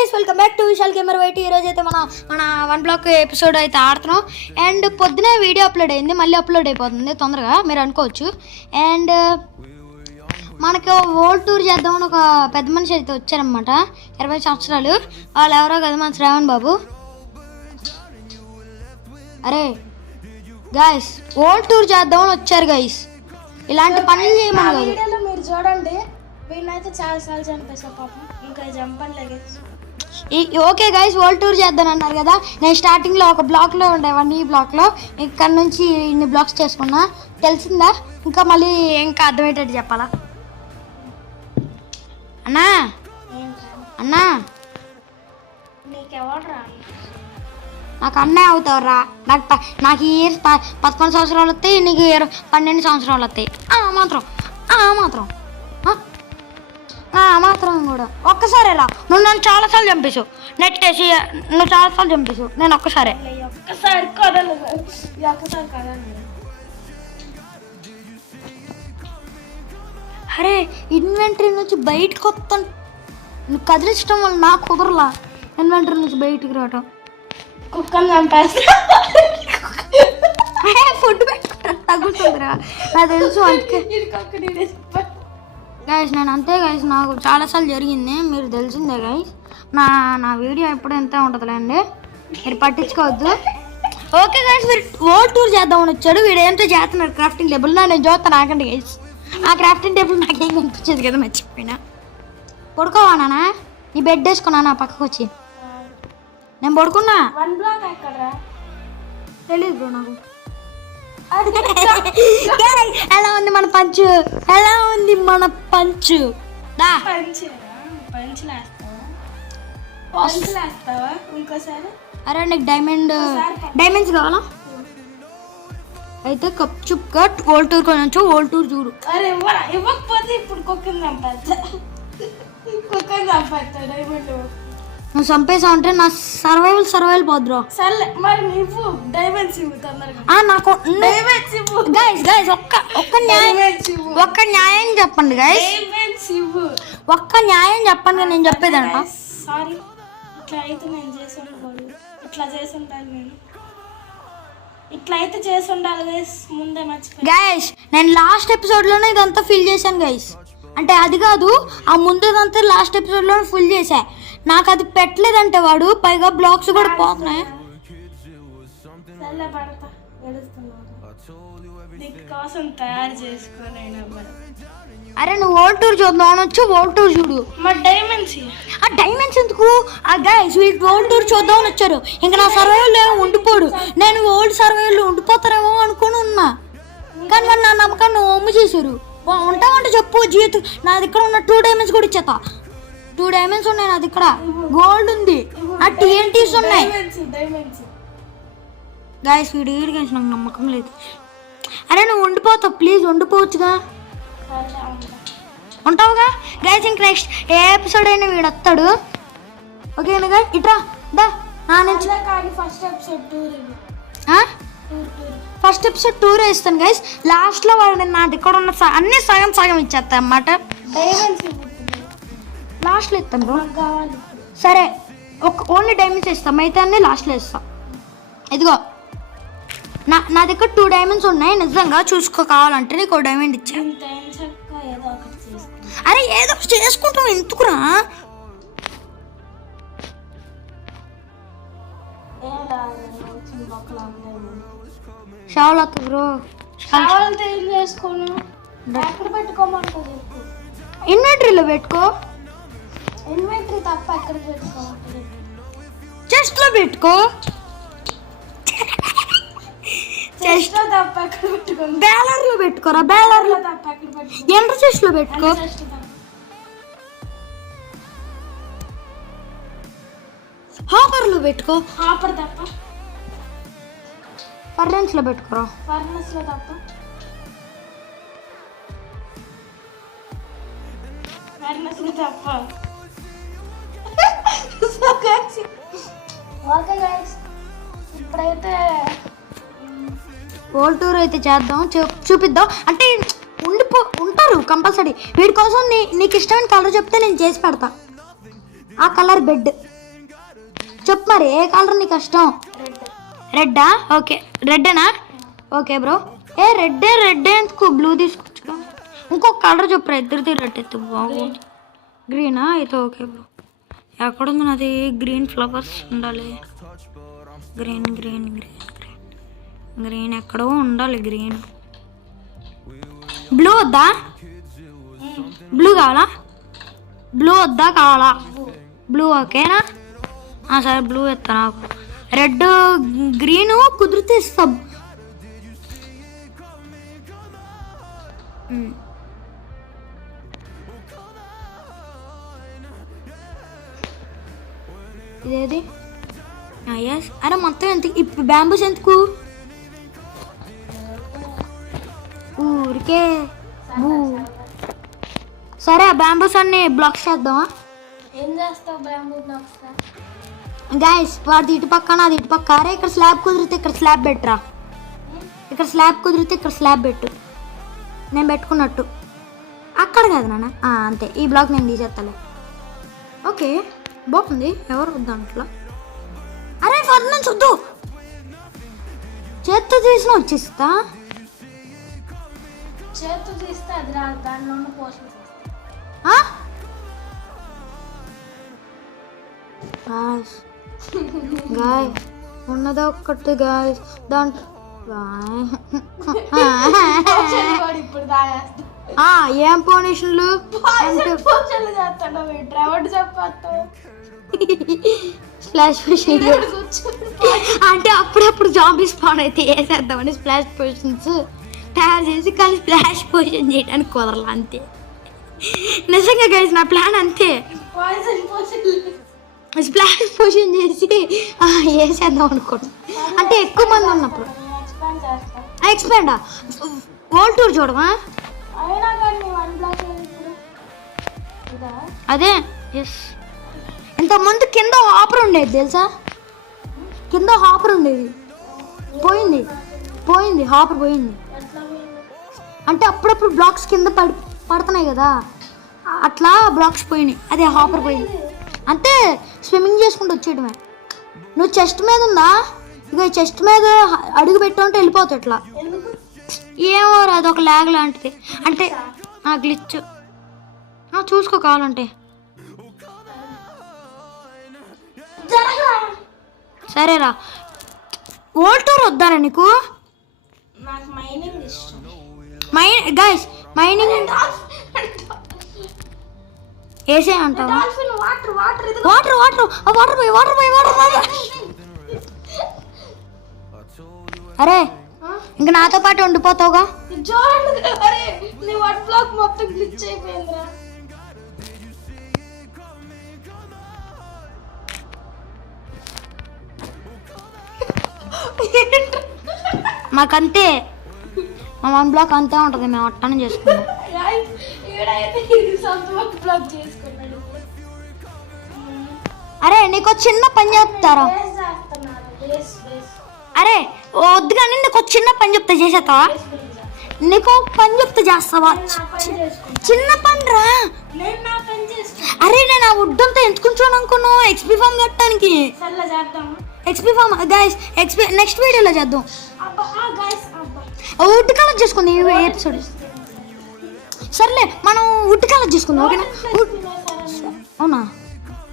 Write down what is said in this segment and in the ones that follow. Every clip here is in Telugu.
Guys welcome back to Vishal gamer YT. ఈరోజు అయితే మన 1 బ్లాక్ ఎపిసోడ్ అయితే ఆడుతున్నాం. అండ్ పొద్దునే వీడియో అప్లోడ్ అయింది, మళ్ళీ అప్లోడ్ అయిపోతుంది తొందరగా మీరు అనుకోవచ్చు. అండ్ మనకు వరల్డ్ టూర్ చేద్దామని ఒక పెద్ద మనిషి అయితే వచ్చారనమాట, 20 సంవత్సరాలు. వాళ్ళు ఎవరో కదా మన శ్రావణ్ బాబు. అరే గైస్ వరల్డ్ టూర్ చేద్దామని వచ్చారు గైస్. ఇలాంటి పనులు చేయమని మీరు చూడండి, వీళ్ళైతే చాలా సార్లు చంపేసా పాపం, ఇంకా చంపలేదు. ఓకే గైస్ వరల్డ్ టూర్ చేద్దాం అన్నారు కదా. నేను స్టార్టింగ్లో ఒక బ్లాక్లో ఉండేవాడిని, ఈ బ్లాక్లో ఇక్కడ నుంచి ఇన్ని బ్లాక్స్ చేసుకున్నా, తెలిసిందా? ఇంకా మళ్ళీ ఇంకా అర్థమయ్యేటట్టు చెప్పాలా అన్నా? అన్నా నీకెవడరా? నాకు అన్నయ్య అవుతావురా. నాకు ఈ ఇయర్స్ 11 సంవత్సరాలు వస్తాయి, నీకు 12 సంవత్సరాలు వస్తాయి. మాత్రం మాత్రం కూడా ఒక్కసారి ఎలా నువ్వు నన్ను చాలాసార్లు చంపేసావు, నెట్ వేసి నువ్వు చాలాసార్లు చంపేసావు. నేను ఒక్కసారి అరే ఇన్వెంటరీ నుంచి బయటకు వస్తాను. నువ్వు కదిలించడం వల్ల నాకు కుదరలా ఇన్వెంటరీ నుంచి బయటికి రావటం. కుక్కను చంపేస్తా, ఫుడ్ తగ్గుతుందిరా నాకు తెలుసు. అందుకే గైస్ నేను అంతే గైస్, నాకు చాలాసార్లు జరిగింది, మీరు తెలిసిందే గైస్. నా వీడియో ఎప్పుడు ఎంత ఉంటుందిలేండి, మీరు పట్టించుకోవద్దు. ఓకే గైస్ మీరు వరల్డ్ టూర్ చేద్దామని వచ్చాడు. వీడు ఏంటో చేస్తున్నారు క్రాఫ్టింగ్ టేబుల్. నేను చూస్తాను ఆకండి గైస్. ఆ క్రాఫ్టింగ్ టేబుల్ నాకేం కనిపించేది కదా, మర్చిపోయినా. పడుకోవానా? నీ బెడ్ వేసుకున్నా పక్కకు వచ్చి. నేను పడుకున్నా. తెలీదు బ్రో నాకు. ఎలా ఉంది మన పంచు? ఎలా ఉంది మన పంచు? అరే నీకు డైమండ్స్ కావాలా? అయితే కప్ చుప్ కట్ వరల్డ్ టూర్ కొనొచ్చు. వరల్డ్ టూర్ చూడు. అరే ఇవ్వకపోతే ఇప్పుడు కుక్కని చంపేస్తా. డైమండ్ నువ్వు చంపేసావు అంటే నా సర్వైవల్ పోద్దురా. సర్లే మరి నువ్వు డైమండ్స్ ఇవ్వు తొందరగా. నాకు డైమండ్స్ ఇవ్వు గైస్ ఒక్క న్యాయం చెప్పండి గైస్. డైమండ్స్ ఇవ్వు, ఒక్క న్యాయం చెప్పండి. నేను చెప్పేదంట. సారీ, ఇట్లా అయితే నేను చేసి ఉండాలి, ఇట్లా చేసి ఉండాలి, నేను ఇట్లా అయితే చేసి ఉండాలి గైస్. ముందే మర్చిపోయి గైస్ నేను లాస్ట్ ఎపిసోడ్లోనే ఇదంతా ఫిల్ చేశాను గైస్. అంటే అది కాదు, ఆ ముందుదంతా లాస్ట్ ఎపిసోడ్లోనే ఫుల్ చేశా. నాకు అది పెట్టలేదంటే వాడు, పైగా బ్లాక్స్ కూడా పోతున్నాయి. అరే నువ్వు వరల్డ్ టూర్ చూద్దాం అనొచ్చు, వరల్డ్ టూర్ చూడు. ఆ డైమండ్స్ ఎందుకు? ఆ గైస్ వీళ్ళు వరల్డ్ టూర్ చూద్దామని వచ్చారు. ఇంకా నా సర్వైవల్ ఏమో ఉండిపోడు, నేను ఓల్డ్ సర్వైవల్ ఉండిపోతారేమో అనుకుని ఉన్నా. కానీ వాళ్ళు నా నమ్మకాన్ని ఒమ్ము చేశారు. ఉంటామంటే చెప్పు జీతు. నా దగ్గర ఉన్న 2 డైమండ్స్ కూడా ఇచ్చేత. 2 డైమండ్స్ ఉన్నాయి నా దగ్గర, గోల్డ్ ఉంది, ఆ TNTs ఉన్నాయి. గైస్ వీడి గైస్ నాకు నమ్మకం లేదు. అరే నువ్వు ఉండిపోతావు, ప్లీజ్ ఉండిపోవచ్చుగా. ఉంటావుగా గైస్. ఇంక నెక్స్ట్ ఏ ఎపిసోడ్ అయినా వీడు వస్తాడు. ఓకేనా గైస్? ఇట్రా దా. ఫస్ట్ ఎపిసోడ్ టూర్ వేస్తాను గైస్. లాస్ట్లో వాడు నా దగ్గర ఉన్న అన్ని సగం ఇచ్చేస్తా అన్నమాట. లాస్ట్లో ఇస్తాను బ్రో. సరే ఓన్లీ డైమండ్స్ ఇస్తాం, మిగతా అన్నీ లాస్ట్లో ఇస్తాం. ఇదిగో నా దగ్గర 2 డైమండ్స్ ఉన్నాయి నిజంగా, చూసుకో. కావాలంటే నీకు 1 డైమండ్ ఇచ్చా. అరే ఏదో చేసుకుంటాం, ఎందుకురా? షావులు వస్తుంది బ్రో. ఇన్వెంటరీలో పెట్టుకో. ఇన్వెంటరీ తప్ప ఎక్కడ పెట్టుకోవాలి? చెస్ట్లో పెట్టుకో. చెస్ట్లో తప్ప ఎక్కడ పెట్టుకోవాలి? బ్యాలర్లో పెట్టుకోరా. బ్యాలర్లో తప్ప ఎక్కడ పెట్టుకో. ఎంటర్ చెస్ట్లో పెట్టుకో. హాపర్లో పెట్టుకో. హాపర్ తప్ప ఫర్నెస్లో పెట్టుకోరా. ఫర్నెస్లో తప్ప ఫర్నెస్లో తప్ప. ఓకే గైస్ ఇప్పుడైతే వరల్డ్ టూర్ అయితే చేద్దాం, చూపిద్దాం. అంటే ఉంటారు కంపల్సరీ. వీడి కోసం నీకు ఇష్టమైన కలర్ చెప్తే నేను చేసి పెడతా. ఆ కలర్ బెడ్. చెప్పు మరి ఏ కలర్ నీకు ఇష్టం? రెడ్. రెడ్డా? ఓకే రెడ్డేనా? Okay bro. ఏ రెడ్ ఎందుకు బ్లూ తీసుకొచ్చుకో. ఇంకొక కలర్ చెప్పరా, ఇద్దరిది రెడ్ ఎత్తు బాగుంది. గ్రీనా? అయితే ఓకే బ్రో. ఎక్కడుంది నాది గ్రీన్ ఫ్లవర్స్ ఉండాలి. Green green green green green ఎక్కడో ఉండాలి. గ్రీన్ బ్లూ వద్దా? బ్లూ కావాలా? బ్లూ వద్దా కావాలా? బ్లూ ఓకేనా? సరే బ్లూ ఎత్తా. నాకు రెడ్ గ్రీను కుదిరితే ఇస్తాం. ఇదేది? ఎస్. అరే మొత్తం ఎంత ఇప్పుడు బ్యాంబూస్ ఎందుకు ఊరికే? సరే ఆ బ్యాంబూస్ అన్ని బ్లాక్స్ చేద్దామా? ఏం చేస్తావు బ్యాంబూ బ్లాక్స్? గైస్ వాడి ఇటు పక్క నాది ఇటు పక్క. అరే ఇక్కడ స్లాబ్ కుదిరితే ఇక్కడ స్లాబ్ పెట్టరా. ఇక్కడ స్లాబ్ కుదిరితే ఇక్కడ స్లాబ్ పెట్టు. నేను పెట్టుకున్నట్టు అక్కడ కాదు నాన్న. అంతే. ఈ బ్లాక్ నేను తీసేస్తాలే. ఓకే బాగుంది. ఎవరు వద్దాంట్లో. అరే ఫర్ నుంచి వద్దు, చేత్తో తీసిన వచ్చేస్తా. చేతు తీస్తే అది రాదు, దానిలో ఉన్న పోషన్ గాయ్ ఉన్నది ఒక్కటి గాయస్ దాంట్లో. ఇప్పుడు తాగేస్తా. ఏం పోనిషన్లు స్ప్లాష్ పొజిషన్ అంటే అప్పుడప్పుడు జాంబీస్ స్పాన్ అయితే వేసేద్దామని స్ప్లాష్ పొజిషన్స్ తయారు చేసి, కానీ స్ప్లాష్ పొజిషన్ చేయడానికి కుదరలా. అంతే నిజంగా గైస్ నా ప్లాన్ అంతే. స్ప్లాష్ పొజిషన్ చేసి వేసేద్దాం అనుకోండి. అంటే ఎక్కువ మంది ఉన్నప్పుడు ఎక్స్పాండా వరల్డ్ టూర్ చూడమా? అదే ఎస్. ఇంతకుముందు కింద హాపర్ ఉండేది తెలుసా? కింద హాపర్ ఉండేది, పోయింది హాపర్ పోయింది. అంటే అప్పుడప్పుడు బ్లాక్స్ కింద పడుతున్నాయి కదా, అట్లా బ్లాక్స్ పోయినాయి. అదే హాపర్ పోయింది. అంతే స్విమ్మింగ్ చేసుకుంటూ వచ్చేయడమే. నువ్వు చెస్ట్ మీద ఉందా? ఇక చెస్ట్ మీద అడుగు పెట్టామంటే వెళ్ళిపోతావు ఇట్లా. ఏమో అది ఒక ల్యాగ్ లాంటిది. అంటే గ్లిచ్ చూసుకో కావాలంటే. సరేరా వరల్డ్ టూర్ వద్దారా నీకు? గైస్ మైనింగ్ వేసే అంటావా? వాటర్ అరే ఇంక నాతో పాటు ఉండిపోతావుగా. మొత్తం గ్లిచ్ అయిపోయిందిరా. మాకంతే, మా 1 బ్లాక్ అంతే ఉంటుంది. మేము అట్టనే చేసుకున్నాం. అరే నీకు చిన్న పని చెప్తారా? అరే వద్దు కానీ నీకు చిన్న పని చెప్తా చేసేస్తావా? నీకు పని చెప్తే చేస్తావా? చిన్న పని రా. అరే నేను ఆ వుడ్ అంతా ఎంచుకుంటాను అనుకున్నావు ఎక్స్పీ ఫామ్ కట్టడానికి. ఎక్స్పీ ఫామ్ గైస్ నెక్స్ట్ వీడియోలో చేద్దాం. వుడ్ కలెక్ట్ చేసుకుందాం ఈ ఎపిసోడ్. సర్లే మనం వుడ్ కలెక్ట్ చేసుకుందాం ఓకేనా? అవునా?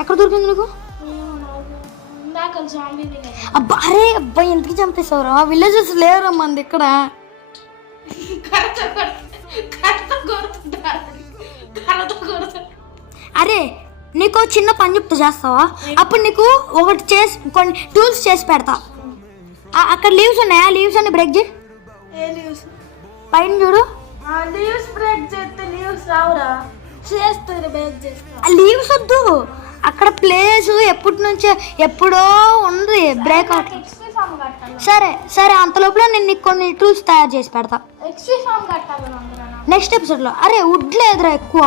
ఎక్కడ దొరికింది నీకు? అబ్బా అరే అబ్బాయి ఎందుకు చంపేశావురా? విలేజెస్ లేరు మంది ఇక్కడ. అరే నీకు చిన్న పని చెప్తా చేస్తావా? అప్పుడు నీకు ఒకటి చేసి కొన్ని టూల్స్ చేసి పెడతా. అక్కడ లీవ్స్ ఉన్నాయా? లీవ్స్ అన్ని బ్రేక్ చేయి. పైన చూడు. లీవ్స్ వద్దు, అక్కడ ప్లేస్ ఎప్పటి నుంచో ఎప్పుడో ఉంది బ్రేక్ అవుట్. సరే అంత లోపల నేను నీకు కొన్ని టూల్స్ తయారు చేసి పెడతా నెక్స్ట్ ఎపిసోడ్ లో. అరే వుడ్ లేదురా ఎక్కువ.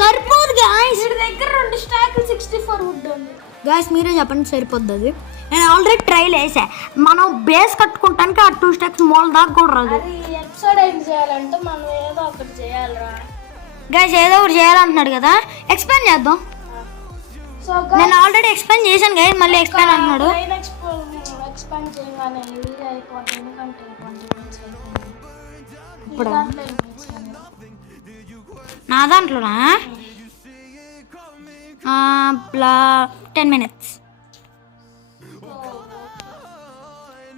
సరిపోదు గాయ్స్. దగ్గర 2 స్టాక్ 64 వుడ్ ఉంది. గాయ్స్ మీరే చెప్పండి సరిపోద్ది అది? నేను ఆల్రెడీ ట్రైల్ వేసా. మనం బేస్ కట్టుకుంటానికి ఆ 2 స్టెప్స్ మూల దాకా కూడా రాదు. ఎపిసోడ్ ఏం చేయాలంటే మనం ఏదో ఒకటి చేయాలిరా. గాయ్స్ ఏదో ఒకటి చేయాలంటున్నాడు కదా, ఎక్స్ప్లెయిన్ చేద్దాం. సో నేను ఆల్రెడీ ఎక్స్ప్లెయిన్ చేశాను గైస్, మళ్ళీ ఎక్స్ప్లెయిన్ అంటున్నాడు. ఎక్స్పాండ్ చేయగానే వీడియో అయిపోతుంది, ఎందుకంటే 20 minutes అయిపోయింది. ఇప్పుడు దాంట్లో ఎన్ని minutes అయింది? నా దాంట్లోనా 10 minutes.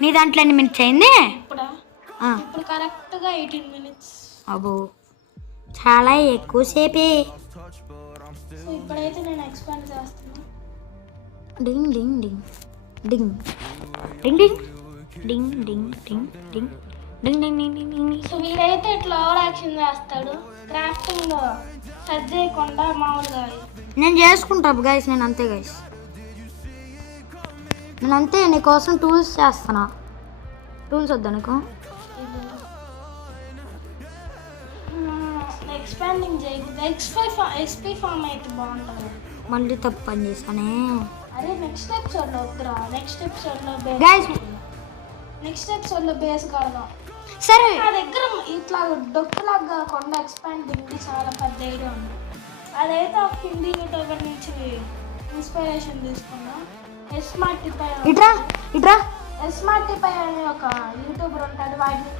నీ దాంట్లో ఎన్ని మినిట్స్ అయింది? ఇప్పుడు కరెక్ట్గా 18 minutes. అబ్బో చాలా ఎక్కువసేపే. సో ఇప్పుడైతే నేను ఎక్స్పాండ్ చేస్తున్నా. డింగ్ డింగ్ డింగ్ డింగ్ డింగ్ డింగ్ డింగ్ డింగ్ డింగ్ డింగ్ డింగ్ డింగ్ డింగ్ డింగ్ డింగ్. సో వీడైతే ఇట్లా ఓవర్ యాక్షన్ చేస్తాడు, క్రాఫ్టింగ్ సెట్ చేయకుండా మామూలుగా. నేను చేసుకుంటా గైస్, నేను అంతే గైస్, నేను అంతే. నీకోసం టూల్స్ చేస్తున్నా. టూల్స్ వద్దా నీకు? ఎక్స్పాండింగ్ చేయకూడదు. ఎక్స్పీ ఫామ్ అయితే బాగుంటుంది. మళ్ళీ తప్పు పని చేశానే. అరే నెక్స్ట్ ఎపిసోడ్లో వద్దురా, నెక్స్ట్ ఎపిసోడ్లో గైస్ బేస్ కడదాం. సరే నా దగ్గర ఇట్లా డొక్కులాగా కాకుండా ఎక్స్పాండింగ్ చాలా పెద్ద ఐడియా ఉంది. అదైతే ఒక హిందీ యూట్యూబర్ నుంచి ఇన్స్పిరేషన్ తీసుకున్నాం. ఎస్మార్టిపై ఇట్రా ఇట్రా ఎస్మార్టిపై అనే ఒక యూట్యూబర్ ఉంటాడు. వాడిని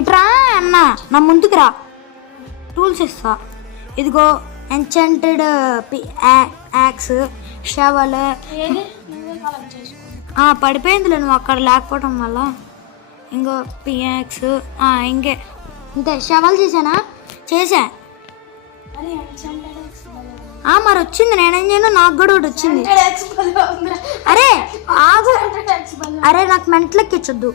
ఇట్రా అన్న, నా ముందుకు రా, టూల్స్ ఇస్తా. ఇదిగో ఎన్చెంటెడ్ యాక్స్, షవల్. ఏది నువ్వే కలెక్ట్ చేసుకో. పడిపోయిందిలే నువ్వు అక్కడ లేకపోవడం వల్ల. ఇంకో పియాక్స్, ఇంకే ఇంతే. షవల్ చేశానా? చేసా. అరే ఎన్చెంటెడ్ యాక్స్ మరి వచ్చింది, నేనేం చేయను, నాకు కూడా ఒకటి వచ్చింది. అరే ఆగు, అరే నాకు మెంట్లెక్కించొద్దు.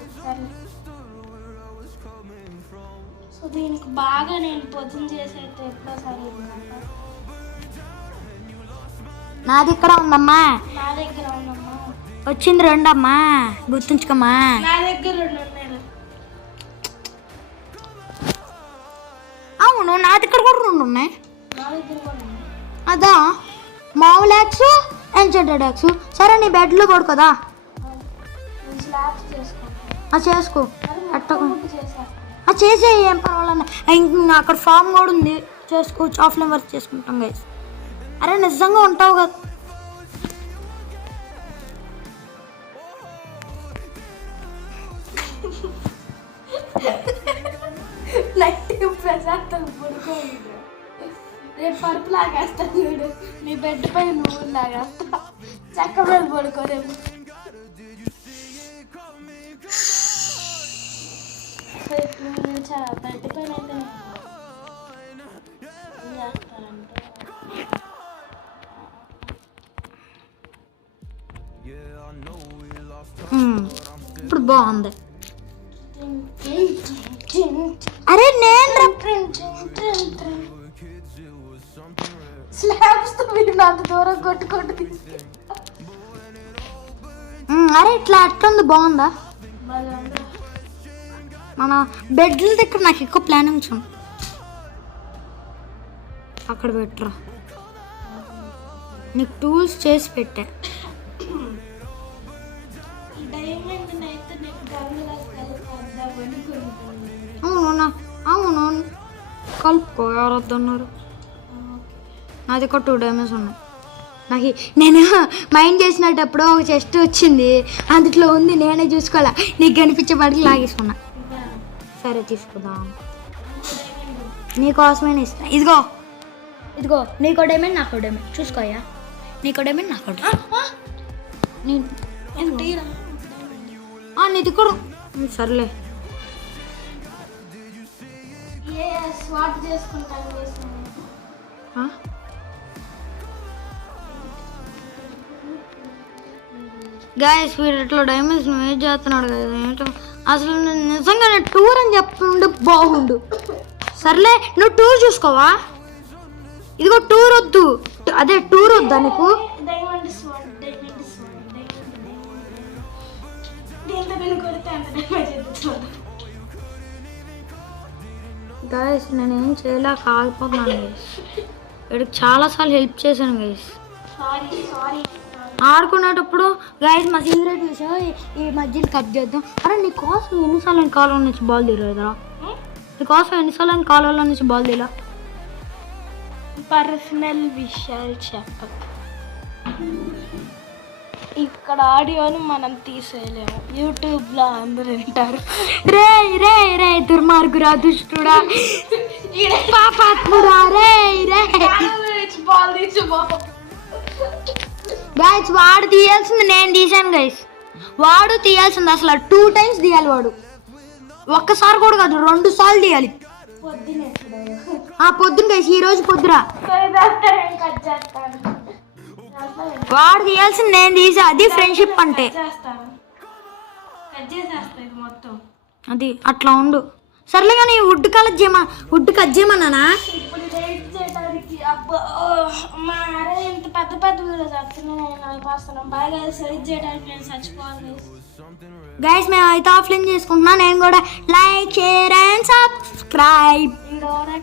సో దీనికి బాగా నేను పొద్దున చేసేది ఎప్పుడో సరే. నాది ఇక్కడ ఉందమ్మా, నా దగ్గర ఉందమ్మా, వచ్చింది 2 అమ్మా, గుర్తుంచుకోమ్మా. నా దగ్గర 2 ఉన్నాయి. అవును నా దగ్గర కూడా 2 ఉన్నాయి. నా దగ్గర కూడా ఉన్నాయి. అదా మామూలు యాక్స్, ఎన్చెంటెడ్ యాక్స్. సరే నీ బెడ్లో పడుకోదా? నేను స్లాబ్స్ చేసుకుంటాను. చేసుకో, చేసేస్తాను. చేసే ఏం పర్వాలన్నా. ఇంకా అక్కడ ఫామ్ కూడా ఉంది, చేసుకోవచ్చు. ఆఫ్లైన్ వర్క్ చేసుకుంటాం గైస్. అరే నిజంగా ఉంటావు కదా. ప్రశాంతంగా పడుకోండి. రేపు పరుపు లాగేస్తాను చూడు, నీ బెడ్ పై నువ్వు లాగేస్తా. చక్క మీద పడుకోరేపు. బెడ్ పైన అయితే ఏం చేస్తానంటే ఇప్పుడు బాగుంది. అరే నేను స్లాబ్స్ తో వీడిని అంత దూరం కొట్టుకుంటూ తీసుకు. అరే ఇట్లా అట్లుంది, బాగుందా? మన బెడ్ల దగ్గర నాకు ఎక్కువ ప్లానింగ్ చూడు. అక్కడ పెట్టరా, నీకు టూల్స్ చేసి పెట్టా. అవును కలుపుకో, ఎవరు వద్దన్నారు. నా దగ్గర 2 డైమండ్స్ ఉన్నాయి. నాకు నేను మైండ్ చేసినప్పుడు ఒక చెస్ట్ వచ్చింది, అందులో ఉంది, నేనే చూసుకోవాలా. నీకు కనిపించేపాటికి లాగేసుకున్నా. సరే తీసుకుందాం, నీకోసమే ఇస్తా. ఇదిగో నీకో డైమండ్, నాకో డైమండ్. చూసుకోయా, నీకో డైమండ్, నాకో నీది కూడా. సర్లే స్వాప్ చేసుకుంటాను. గాయస్ వీటిలో డైమండ్స్ వేస్ట్ చేస్తున్నాడు కదా. ఏంటో అసలు నిజంగా నేను టూర్ అని చెప్తుండే బాగుండు. సర్లే నువ్వు టూర్ చూసుకోవా? ఇదిగో టూర్ వద్దు, అదే టూర్ వద్దా నీకు? గాయస్ నేనేం చేయలేక ఆగిపోతున్నాను గైస్. వీడికి చాలాసార్లు హెల్ప్ చేశాను గైస్. ఆడుకునేటప్పుడు గైస్ మా సీక్రెట్ విషయం ఈ మధ్యలో కట్ చేద్దాం. అరే నీకోసం ఎన్నిసార్లు నేను కాలువ నుంచి బాల్ తీయలేదురా? నీకోసం ఎన్నిసార్లు నేను కాలువలో నుంచి బాల్ తీలా? పర్సనల్ విషయాలు చెప్పక. ఇక్కడ ఆడియోని మనం తీసేయలేము, యూట్యూబ్లో అందరూ వింటారు. రే రే రే దుర్మార్గురా దుష్టుడా పాపాత్ముడా రే రే గైస్ వాడు తీయాల్సింది నేను తీసాను గైస్. వాడు తీయాల్సింది అసలు 2 times తీయాలి. వాడు ఒక్కసారి కూడా కాదు 2 సార్లు తీయాలి. పొద్దున గైస్ ఈ రోజు పొద్దురా వాడు తీయాల్సింది నేను తీసా. అది ఫ్రెండ్షిప్ అంటే మొత్తం అది అట్లా ఉండు. సర్లే కానీ వుడ్ కట్ చేయమన్నానా? ఇప్పుడు రైట్ చేయడానికి అబ్బా మా అరే ఇంత పెద్ద పెద్ద వీడియోస్ వస్తున్నాను బాగా సైజ్ చేయడానికి నేను చచ్చిపోవాలి. గైస్ మేము అయితే ఆఫ్లైన్ చేసుకుంటున్నా. నేను కూడా లైక్ షేర్ అండ్ సబ్స్క్రైబ్.